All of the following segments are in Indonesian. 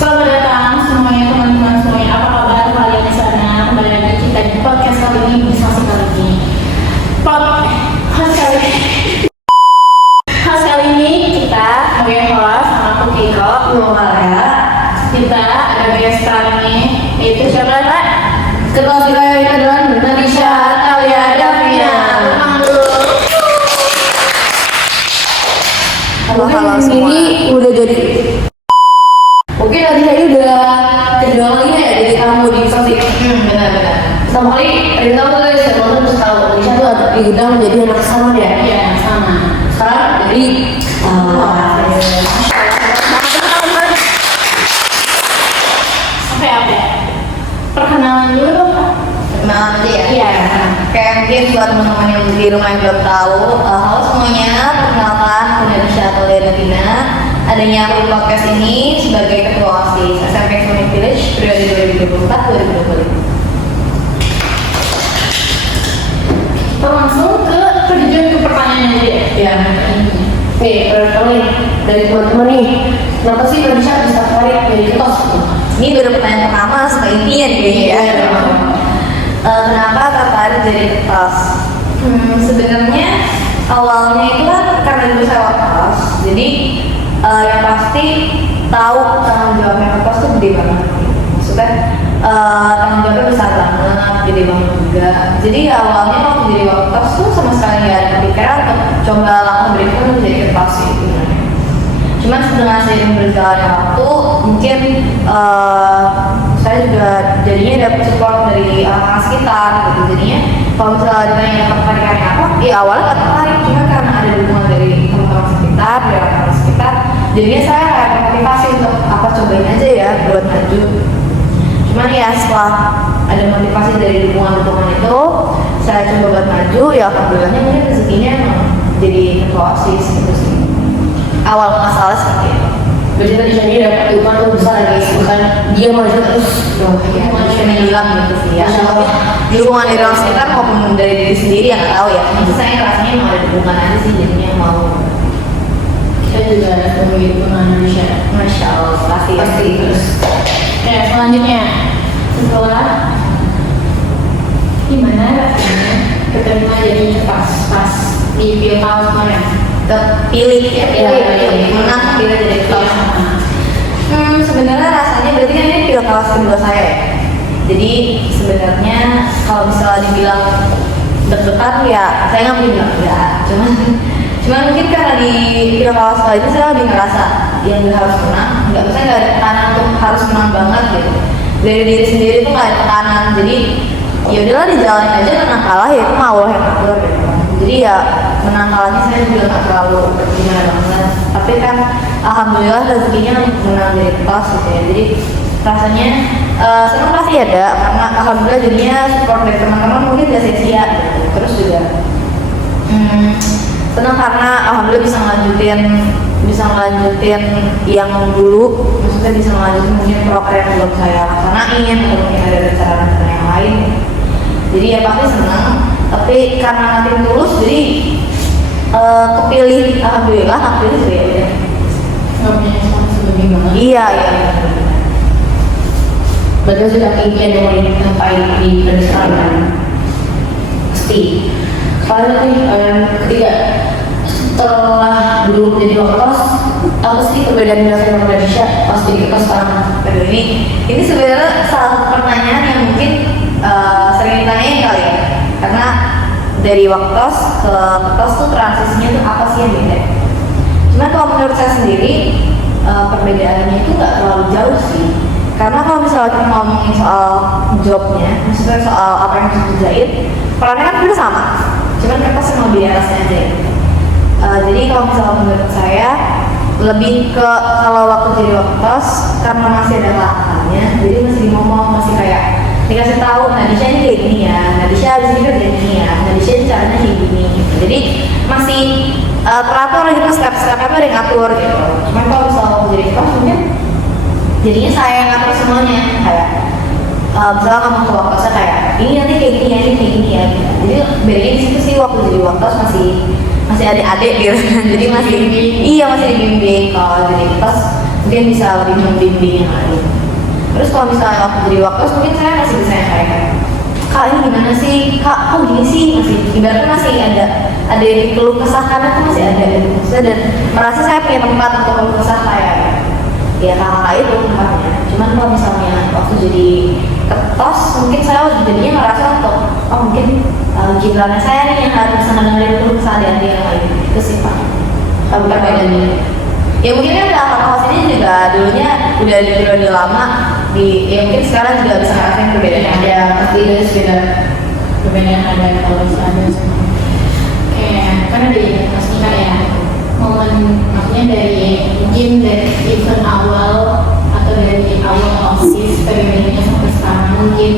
Selamat datang semuanya teman-teman semuanya. Apa kabar kalian di sana? Kembali lagi kita di podcast kali ini, diskusi kali ini. Host kali ini kita sebagai host sama aku Kiko, Lumara. Kita ada guest star nih, yaitu siapa Kak? Ketua kita ini adalah Nadisha Alia Davina. Halo semua. Ini udah jadi. Mungkin Nadisha ini udah kedua kalinya ya jadi tamu di Sofi. Benar-benar. Pertama kali Rina tuh guys, saya nonton terus tahu Nadisha tuh ada diundang menjadi anak sama ya. Iya, sama. Sekarang jadi Oke, perkenalan dulu dong Kak. Perkenalan aja ya? Iya. Kayak mungkin buat teman-teman yang di rumah yang belum tahu, halo semuanya, perkenalkan aku Nadisha Alia Davina. Adanya aku di podcast ini sebagai ketua OSIS SMP Exponent Village periode 2024-2025. Kita langsung terjun ke pertanyaan aja ya. ya. Nih, pertama nih dari teman-teman nih, kenapa sih Nadisha bisa tertarik jadi ketos? Ini baru pertanyaan pertama suka intinya kayaknya ya. Kenapa tertarik jadi ketos? Sebenarnya awalnya itu kan karena dulu saya ketos, jadi yang pasti tahu tanggung jawabnya ketos tuh gede banget. Maksudnya tanggung jawabnya besar banget, gede banget juga. Jadi awalnya waktu jadi ketos tuh sama sekali nggak ada kepikiran untuk coba langkah berikutnya untuk jadi ketos sih sebenarnya. Cuman dengan seiring berjalannya waktu, mungkin saya juga jadinya dapat support dari orang-orang sekitar gitu. Jadinya kalau misalnya ditanya tertarikannya apa, ya awalnya nggak tertarik, cuma karena ada dukungan dari teman-teman sekitar, dari orang-orang sekitar, jadinya saya kayak motivasi untuk apa cobain aja ya buat maju. Cuman ya setelah ada motivasi dari dukungan itu, saya coba buat maju, ya alhamdulillahnya mungkin rezekinya jadi ketua OSIS gitu sih. Awal masalah seperti itu. Berarti Nadisha ini dapat dukungan tuh besar ya guys, bukan dia maju terus. Manusia hilang gitu sih ya. Dukungan dari orang sekitar maupun dari diri sendiri yang nggak tahu ya. Maksud saya rasanya mau ada dukungan aja sih jadinya mau. Kita juga tunggu dukungan Indonesia. Masya Allah pasti. Terus. Oke, selanjutnya setelah gimana rasanya keterima jadi pas di Pilkada kemarin? Kepilih ya, menang pilih jadi ketua. Sebenarnya rasanya berarti kan ini pilkada kedua saya ya. Jadi sebenarnya kalau misalnya dibilang deg-degan ya saya nggak mungkin bilang enggak. Cuman mungkin karena di pilkada sekali itu saya lebih ngerasa yang harus menang. Nggak ada tekanan untuk harus menang banget gitu. Dari diri sendiri tuh nggak ada tekanan. Jadi ya udahlah dijalanin aja, menang kalah ya itu mau yang ngatur gitu. Jadi ya menang kalahnya saya juga nggak terlalu gimana banget. Tapi kan alhamdulillah rezekinya menang dari kelas gitu ya. Jadi rasanya senang pasti ada karena alhamdulillah jadinya support dari teman-teman mungkin gak sia-sia gitu. Terus juga senang karena alhamdulillah bisa ngelanjutin yang dulu, maksudnya bisa ngelanjutin mungkin proker yang belum saya laksanain atau mungkin ada rencana-rencana yang lain. Jadi ya pasti senang, tapi karena nanti tulus jadi kepilih alhamdulillah juga ya udah. Nggak punya sesuatu lebih banget. Iya. Berarti sudah impian yang mau dicapai di sekarang kan? Pasti. Soalnya nih ketiga setelah dulu jadi waktos, apa sih perbedaan dirasain sama Nadisha pas jadi ketua sekarang? Aduh, ini sebenarnya salah satu pertanyaan yang mungkin sering ditanyain kali ya, karena dari waktos ke ketos tuh transisinya tuh apa sih yang beda? Cuma kalau menurut saya sendiri perbedaannya itu nggak terlalu jauh sih, karena kalau misalnya kita ngomongin soal jobnya, maksudnya soal apa yang harus dikerjain, perannya kan udah sama, cuman kertas yang lebih atasnya aja ya. Jadi kalau misalnya menurut saya lebih ke kalau waktu jadi waktos karena masih ada lahannya, jadi masih ngomong, masih kayak dikasih tahu Nadisha ini kayak gini ya, Nadisha abis ini kerja gini ya, Nadisha ini caranya kayak gini gitu. Jadi masih teratur gitu, step-stepnya tuh ada yang ngatur gitu. Cuman kalau misalnya mau jadi kelas mungkin jadinya saya yang ngatur semuanya, kayak misalnya kamu ke waktosnya kayak ini nanti kayak gini ya, ini kayak gini ya gitu. Jadi bedanya di situ sih waktu jadi waktos masih adik-adik gitu. Jadi masih dibimbing. Kalau jadi kelas mungkin bisa lebih membimbing yang lain. Terus kalau misalnya waktu jadi wakos mungkin saya masih bisa yang kayak kak ini gimana sih, kak kok gini sih, masih ibaratnya masih ada yang dikeluh kesahkan itu masih ada gitu maksudnya, dan merasa saya punya tempat untuk keluh kesah kayak ya kakak itu tempatnya. Cuman kalau misalnya waktu jadi ketos mungkin saya jadinya ngerasa untuk oh mungkin giliran saya nih yang harus mendengarin keluh kesah adik yang lain itu sih pak. Bukan bedanya ya mungkin kan kakak ini juga dulunya udah di periode lama di ya mungkin sekarang juga bisa ngerasain perbedaan yang ada, pasti ada perbedaan ada kalau misalnya kan ada maksudnya kayak momen maksudnya dari mungkin dari event awal atau dari awal OSIS periodenya sampai sekarang mungkin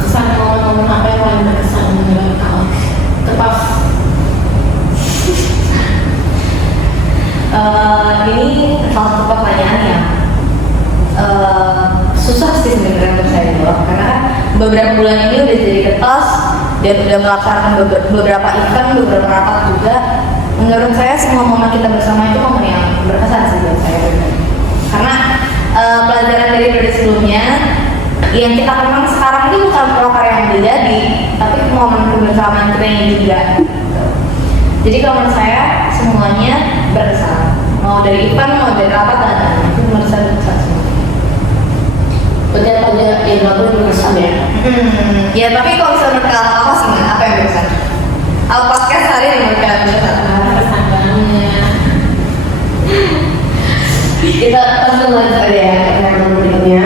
kesan momen-momen apa yang paling berkesan menurut kau kepas ini salah satu pertanyaan yang susah sih sebenarnya untuk saya jawab karena kan beberapa bulan ini udah jadi ketos dan udah melaksanakan beberapa event, beberapa rapat juga. Menurut saya semua momen kita bersama itu momen yang berkesan sih buat saya karena pelajaran dari periode sebelumnya yang kita kenal sekarang itu bukan proker yang menjadi tapi momen kebersamaan kita yang juga. Jadi kalau menurut saya semuanya berkesan, mau dari event, mau dari rapat dan lain-lain itu menurut saya berkesan semua. Berarti apa aja yang gak boleh berkesan ya? Ya tapi kalau misalnya menurut kalian apa sih, apa yang berkesan? Podcast hari ini menurut kalian berkesan? berkesan banget. Kita langsung lanjut aja ya pertanyaan berikutnya.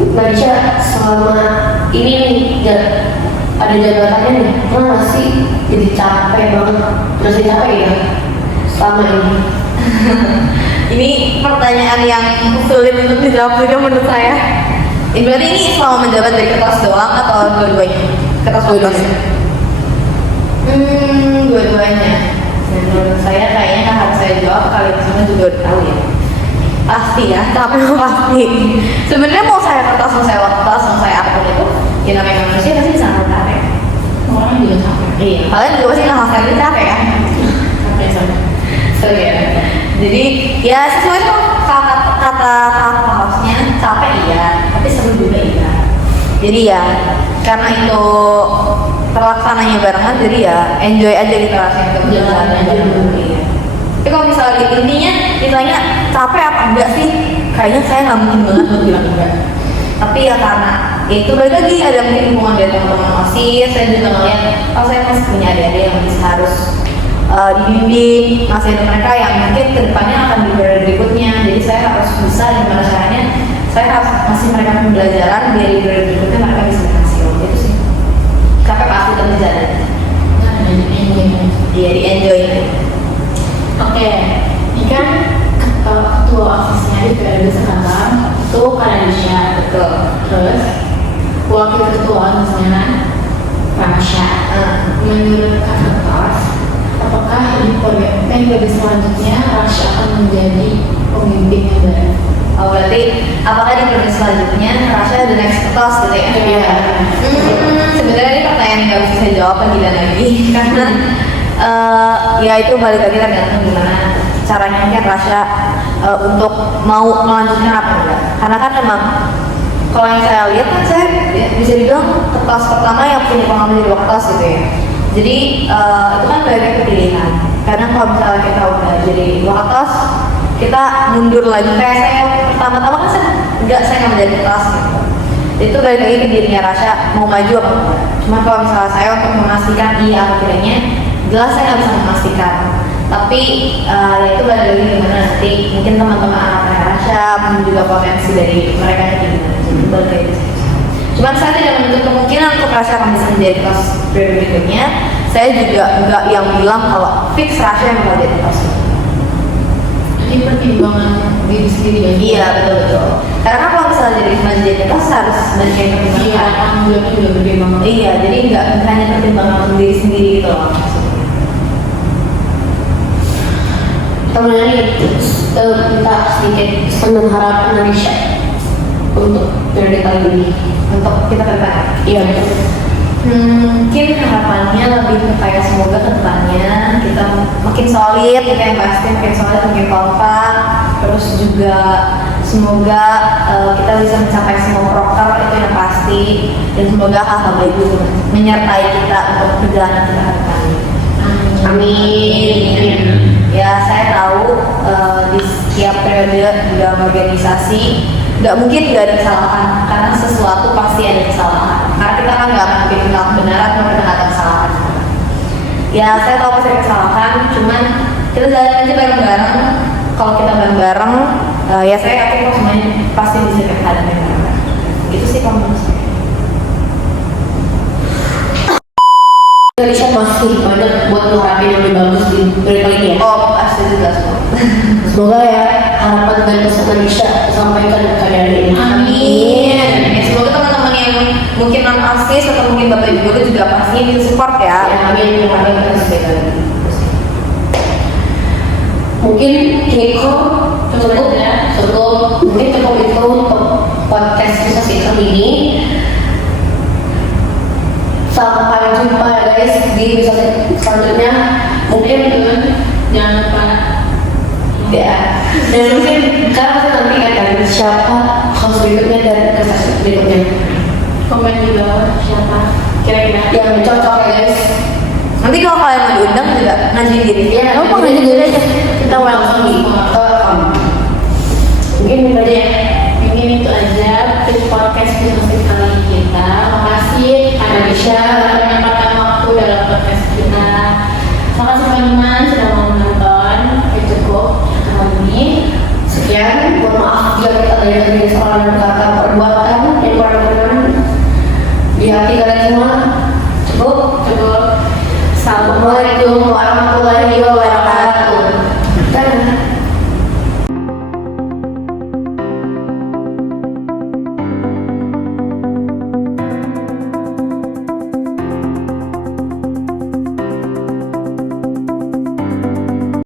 Najwa selama ini nih ada jabatannya nih, pernah nggak sih jadi capek banget, masih capek ya selama ini? Ini pertanyaan yang sulit untuk dijawab juga menurut saya. Berarti ini selama menjabat dari ketos doang atau dua-duanya? Ketos dua-duanya? Dua-duanya. Dan menurut saya kayaknya kan harus saya jawab, kalian semua juga udah tahu ya. Pasti ya, tapi pasti. Sebenarnya mau saya ketos, mau saya waktos, mau saya apapun itu, ya namanya manusia pasti bisa capek. Orang juga capek. Iya, kalian juga pasti ngerasain capek kan? Capek sama. Seru ya. Jadi ya sesuai sama kata hostnya capek iya, tapi seru juga iya. Jadi ya karena itu terlaksananya barengan, jadi ya enjoy aja gitu rasanya keberjalanan aja dulu. Iya. Tapi kalau misalnya intinya ditanya capek apa enggak sih? Kayaknya saya nggak mungkin banget untuk bilang enggak. Tapi ya karena ya itu balik lagi ada mungkin hubungan dari teman-teman OSIS, saya juga ngeliat oh saya masih punya adik-adik yang masih harus dibimbing, masih ada mereka yang mungkin kedepannya akan di periode berikutnya. Jadi saya harus bisa gimana caranya saya harus masih mereka pembelajaran dari periode berikutnya mereka bisa berhasil. Itu sih capek pasti terjadi. Iya di enjoy. Oke, ini kan ketua OSISnya di periode sekarang itu Kanadia, Betul. terus wakil ketua OSISnya Rasha. Menurut Kak Ketos, apakah di periode selanjutnya Rasha akan menjadi pemimpin yang baru? Oh berarti apakah di periode selanjutnya Rasha the next ketos gitu ya? Iya. Sebenarnya ini pertanyaan yang nggak bisa saya jawab lagi dan lagi karena ya itu balik lagi tergantung gimana caranya kan Rasha untuk mau melanjutkan apa enggak. Karena kan memang kalau yang saya lihat kan saya bisa dibilang ketos pertama yang punya pengalaman di ketos gitu ya. Jadi itu kan banyak pilihan. Karena kalau misalnya kita udah jadi ketos, kita mundur lagi. Kayak saya pertama-tama kan saya nggak menjadi ketos gitu. Itu balik lagi ke dirinya Rasha mau maju apa enggak. Cuma kalau misalnya saya untuk memastikan iya atau tidaknya, jelas saya nggak bisa memastikan. Tapi ya itu balik lagi gimana nanti mungkin teman-teman anak Rasha juga potensi dari mereka yang gimana. Jadi balik lagi. Cuman saya tidak menutup kemungkinan untuk Rasha akan bisa menjadi ketos berikutnya. Saya juga nggak yang bilang kalau fix Rasha yang mau jadi ketos. Ini pertimbangan diri sendiri ya? Iya betul. Karena kalau misalnya jadi ketos harus banyak Iya, pertimbangan. tanggung jawabnya juga gede banget. Iya, jadi nggak hanya pertimbangan untuk diri sendiri gitu loh. Temennya nih minta sedikit pesan dan harapan dari Syah untuk periode kali ini. Untuk kita ke depan. Iya betul. Mungkin harapannya lebih ke kayak semoga ke depannya kita makin solid, gitu yang pasti makin solid, makin kompak. Terus juga semoga kita bisa mencapai semua proker itu yang pasti, dan semoga hal-hal baik itu menyertai kita untuk perjalanan kita ke depannya. Amin. Ya saya tahu di setiap periode dalam organisasi nggak mungkin nggak ada kesalahan, karena sesuatu pasti ada kesalahan. Karena kita kan nggak mungkin kenal kebenaran, cuma kita nggak ada kesalahan. Ya saya tahu pasti ada kesalahan, cuman kita jalan aja bareng-bareng. Kalau kita bareng-bareng, ya saya yakin kok semuanya pasti bisa kita hadapin bareng-bareng. Gitu sih kalau menurut saya. Indonesia masih banyak buat ngelapin yang lebih bagus di periode kali ini ya. Oh pasti juga semua. Semoga ya harapan dan pesan bisa disampaikan ke kalian ini. Amin. Ya, semoga teman-teman yang mungkin non asis atau mungkin bapak ibu guru juga pastinya bisa support ya. Amin. Amin. Mungkin Niko cukup mungkin cukup itu untuk podcast kita sih kali ini. Sampai jumpa ya guys di episode selanjutnya. Mungkin Jangan lupa ya. Dan mungkin karena kita nanti akan siapa host berikutnya dan kelas berikutnya. komen di bawah siapa kira-kira Yang cocok ya guys. Nanti kalau kalian mau diundang juga ngajuin diri. Ya, Kamu mau ngajuin diri aja. Kita welcome. Mungkin itu aja ya. mungkin itu aja tips podcast episode kali ini kita. Makasih Aisyah telah menyempatkan waktu dalam podcast kita. Makasih teman-teman sudah mau menonton. Cukup kali ini. Sekian, mohon maaf jika kita dari soal dan kata perbuatan yang kurang berkenan di hati kalian semua. Cukup. Assalamualaikum Assalamualaikum warahmatullahi wabarakatuh.